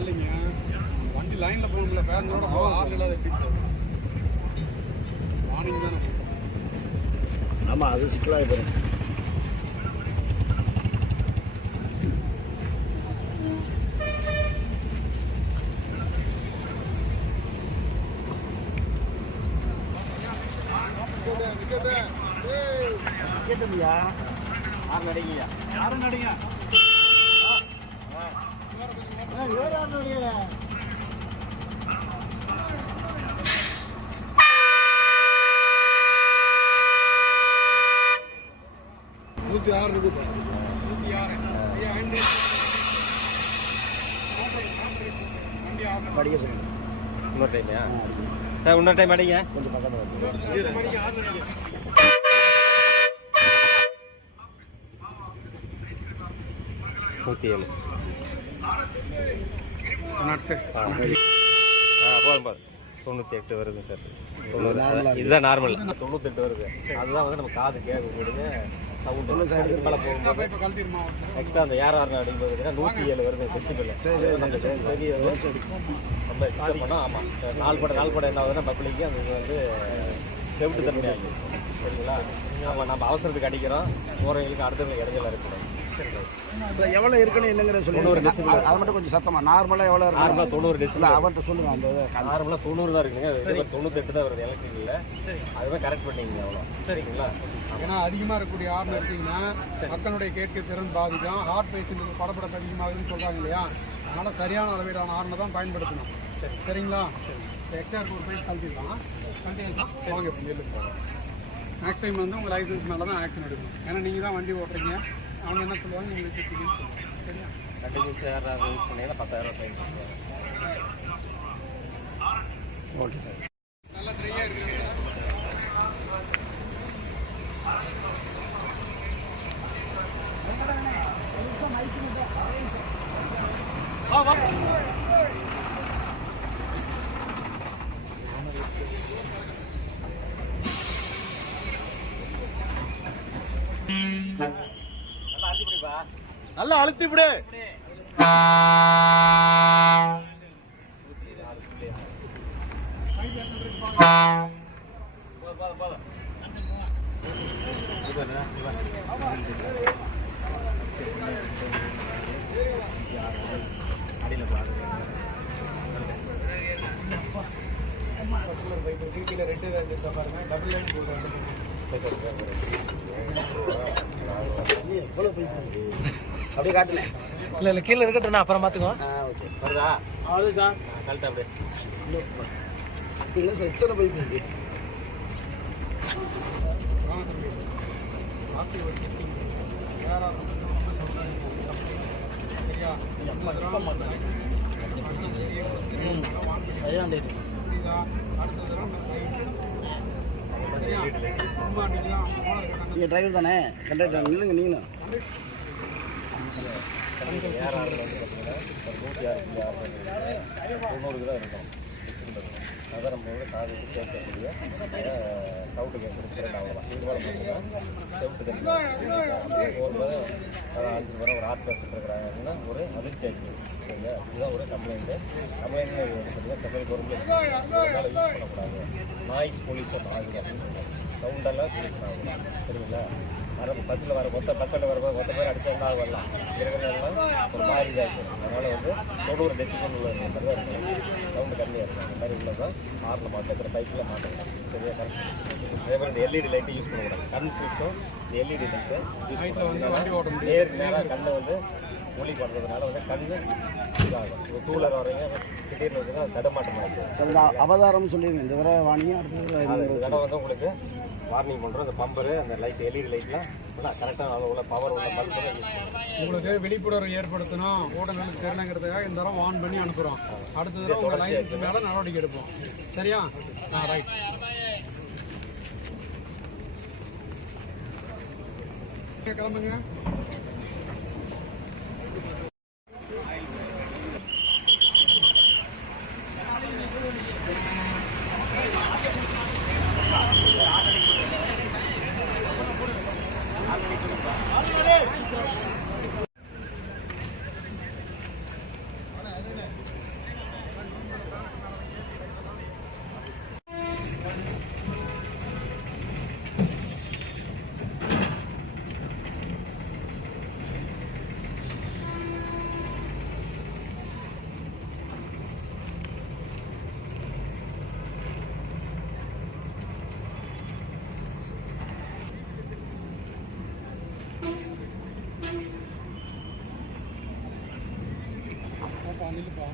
இல்லைங்க வண்டி லைன்ல போகணும்ல பேருந்தோட ஆள் இல்லாத எப்படி மார்னிங் தானே. ஆமாம், அது சிக்கலாக போயிடும். கேட்டுயா யாரும் நடிங்கய்யா, யாரும் நடிங்க. யாரும் நடிங்க. 106 இருக்கு சார். 106 படிக்க சொல்லுங்க. இன்னொரு டைமையா சார்? இன்னொரு டைம் அடிங்க. கொஞ்சம் பக்கத்தில் வந்து 107 போதும் போதும். 98 வருது சார். இதுதான் நார்மல். 98 வருது. அதுதான் வந்து நம்ம காது கேட்கக்கூடிய சவுண்ட். மேலே போகும்போது எக்ஸ்ட்ரா அந்த ஏஆர் அப்படிங்கிறது 107 வருது டெசிபிள். சரி ரொம்ப எக்ஸ்ட்ரா பண்ணோம். ஆமாம், நாலு படம் என்ன ஆகுதுன்னா பப்ளிக்கு அந்த இது வந்து செவிட்டு தன்மை ஆகுது. சரிங்களா? நம்ம அவசரத்துக்கு அடிக்கிறோம், போகிறவங்களுக்கு அடுத்தவங்களுக்கு இடைஞ்சல இருக்கணும். எவ்வளோ இருக்குன்னு என்னங்கிற சொல்லி 90 டெசிபிள். அதை மட்டும் கொஞ்சம் சத்தமாக நார்மலாக எவ்வளோ இருக்கு? நார்மலாக 90 டெசிபிள். அவர்கிட்ட சொல்லுங்கள். அந்த நார்மலாக 90 தான் இருக்குங்க. 98 தான் வருது எலக்ட்ரிக்கலில். அதுதான் கரெக்ட் பண்ணிங்க. அவ்வளோ சரிங்களா? ஏன்னா அதிகமாக இருக்கக்கூடிய ஹார்ன் எடுத்திங்கன்னா மக்களுடைய கேட்க திறன் பாதிக்கும். ஹார்ட் பேஷண்ட்டுக்கு படப்படப்பு அதிகமாகுதுன்னு சொல்கிறாங்க இல்லையா? அதனால் சரியான அளவீடான ஹார்னை தான் பயன்படுத்தணும். சரிங்களா? எக்ஸ்ட்ரா ஒரு போய் கழட்டிடலாம். வாங்க இப்போ போகலாம். மேக்ஸிமம் வந்து உங்கள் லைசன்ஸ் மேலே தான் ஆக்ஷன் எடுக்கணும். ஏன்னா நீங்கள் தான் வண்டி ஓட்டுறீங்க. அவங்க என்ன சொல்லுவாங்க, நீங்கள் வச்சுருக்கீங்கன்னு சொல்லுவாங்க. சரியா? கண்டிப்பாக யாராவது யூஸ் பண்ணிங்கன்னா 10,000 ஃபைன். Okay sir. நல்லா ட்ரையாக இருக்குது. நல்லா அழுத்தி விடு. அப்படியே காட்டுல இல்லை கீழே இருக்கட்டும், நான் அப்புறம் பார்த்துக்குவோம். ஓகே வருதா? அவ்வளோ சார். கரெக்டாக அப்படியே இல்லை சார். இத்தனை பைப் இருக்கு. நீங்கள் டிரைவர் தானே? கண்டக்டர் இல்லைங்க. நீங்களும் ஏஆர் வந்து பார்த்தீங்கன்னா 106.6 தான் இருக்கும். அதான் நம்ம வந்து காது வந்து கேட்கக்கூடிய சவுண்டு கேட்கறது அவ்வளோதான். இது போல பார்த்தீங்கன்னா செவுட்டு தண்ணி போகும்போது 5 வரை ஒரு ஆர்ட் பேசண்ட் இருக்கிறாங்க அப்படின்னா ஒரு அதிர்ச்சி ஆகிடுது. சரிங்களா? இதுதான் ஒரு கம்ப்ளைண்ட்டு. கம்ப்ளைண்ட்னு பார்த்தீங்கன்னா சென்ட்ரல் கவர்மெண்ட் யூஸ் பண்ணக்கூடாது. நாய்ஸ் பொல்யூஷன் ஆகுது அப்படின்னு சொல்லுவாங்க. சவுண்டெல்லாம் பொல்யூஷன் ஆகும். சரிங்களா? ஆனால் பஸ்ஸில் வர பஸ்ஸில் வரும்போது மொத்த பேர் அடித்தா வரலாம். இருக்கிறதெல்லாம் ஒரு மாதிரி தான் இருக்கும். அதனால் வந்து 90 டெசிபிள் உள்ள மாதிரி தான் இருக்கும். சவுண்டு கம்மியாக இருக்கும். அந்த மாதிரி உள்ளதான் ஹார்னில் மாற்ற பைக்கில் மாற்றணும். சரியா? கரெக்ட். அதே மாதிரி இந்த எல்இடி லைட்டு யூஸ் பண்ணக்கூடாது. கண் பூசும் இந்த எல்இடி லைட்டு யூஸ் பண்ணி நேருக்கு நேராக கண்ணை வந்து மொழி பண்ணுறதுனால வந்து கண்ணு இதாகும். இப்போ டூலர் வரீங்க திடீர்னு வச்சுன்னா அது தடமாட்டம் ஆகிடுது. சார் இந்த அவதாரம் சொல்லிடுங்க, இந்த தடவை வாணியம் அடுத்த இந்த தடவை வந்து உங்களுக்கு வார்னிங் பண்ணுறோம். அந்த பம்பரு அந்த லைட் எல்இடி லைட்லாம் கரெக்டான அளவுள்ள பவர் உள்ள பல்பு தான் யூஸ் பண்ணுறோம். உங்களுக்கு விழிப்புணர்வு ஏற்படுத்தணும், ஓட்டங்களுக்கு தெரியணுங்கிறதுக்காக இந்த தரம் ஆன் பண்ணி அனுப்புகிறோம். அடுத்த தடவை உங்கள் லைனுக்கு மேலே நடவடிக்கை எடுப்போம். சரியா? ரைட். கிளம்புங்க. நில்லுப்பா.